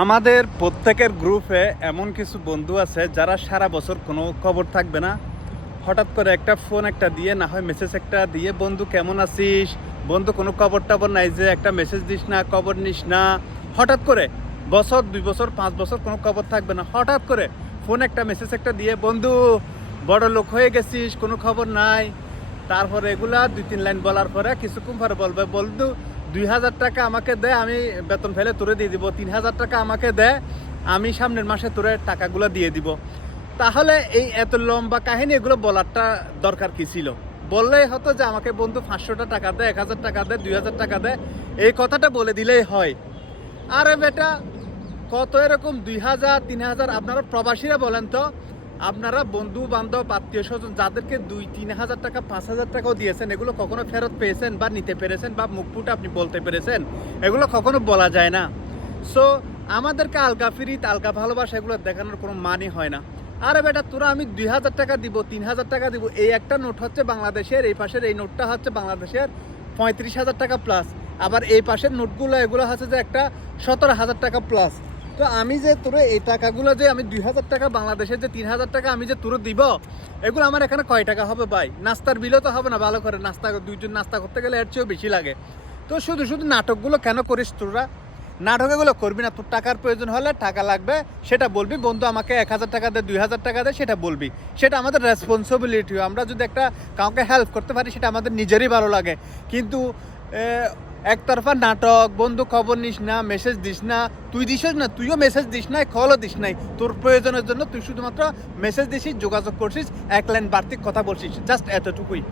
আমাদের প্রত্যেকের গ্রুপে এমন কিছু বন্ধু আছে যারা সারা বছর কোনো খবর থাকবে না, হঠাৎ করে একটা ফোন একটা দিয়ে, না হয় মেসেজ একটা দিয়ে, বন্ধু কেমন আছিস, বন্ধু কোনো খবর টবর নাই যে একটা মেসেজ দিস না, খবর নিস না। হঠাৎ করে বছর 2 বছর 5 বছর কোনো খবর থাকবে না, হঠাৎ করে ফোন একটা মেসেজ একটা দিয়ে, বন্ধু বড় লোক হয়ে গেছিস, কোনো খবর নাই। তারপরে এগুলা 2-3 লাইন বলার পরে কিছুক্ষণ পরে বলবে, বন্ধু 2,000 টাকা আমাকে দে, আমি বেতন ফেলে তোরে দিয়ে দিব। 3,000 টাকা আমাকে দে, আমি সামনের মাসে তোরে টাকাগুলো দিয়ে দিব। তাহলে এই এত লম্বা কাহিনী এগুলো বলারটা দরকার কি ছিল? বললেই হতো যে আমাকে বন্ধু 500 টাকা দে, 1,000 টাকা দে, 2,000 টাকা দে, এই কথাটা বলে দিলেই হয়। আরে বেটা, কত এরকম 2,000 3,000 আপনারা প্রবাসীরা বলেন তো, আপনারা বন্ধু বান্ধব আত্মীয় স্বজন যাদেরকে 2-3 হাজার টাকা 5,000 টাকাও দিয়েছেন, এগুলো কখনো ফেরত পেয়েছেন বা নিতে পেরেছেন বা মুখ ফুটে আপনি বলতে পেরেছেন? এগুলো কখনো বলা যায় না। সো আমাদেরকে আলগা ফিরিত আলগা ভালোবাসা এগুলো দেখানোর কোনো মানে হয় না। আরে বেটা, তোরা আমি 2,000 টাকা দিব, 3,000 টাকা দিব, এই একটা নোট হচ্ছে বাংলাদেশের, এই পাশের এই নোটটা হচ্ছে বাংলাদেশের 35,000 টাকা প্লাস। আবার এই পাশের নোটগুলো এগুলো হচ্ছে যে একটা 17,000 টাকা প্লাস। তো আমি যে তোর এই টাকাগুলো যে আমি 2,000 টাকা বাংলাদেশের যে 3,000 টাকা আমি যে তোর দিব, এগুলো আমার এখানে কয় টাকা হবে ভাই? নাস্তার বিলও তো হবে না ভালো করে, নাস্তা 2 জন নাস্তা করতে গেলে এর চেয়েও বেশি লাগে। তো শুধু শুধু নাটকগুলো কেন করিস তোরা? নাটক এগুলো করবি না। তোর টাকার প্রয়োজন হলে, টাকা লাগবে, সেটা বলবি, বন্ধু আমাকে 1,000 টাকা দে, 2,000 টাকা দে, সেটা বলবি। সেটা আমাদের রেসপন্সিবিলিটি। আমরা যদি একটা কাউকে হেল্প করতে পারি সেটা আমাদের নিজেরই ভালো লাগে। কিন্তু একতরফা নাটক, বন্ধু খবর নিস না, মেসেজ দিস না, তুই দিস না, তুইও মেসেজ দিস নাই, কলও দিস নাই, তোর প্রয়োজনের জন্য তুই শুধুমাত্র মেসেজ দিছিস, যোগাযোগ করছিস, 1 লাইন বাড়তি কথা বলছিস, জাস্ট এতটুকুই।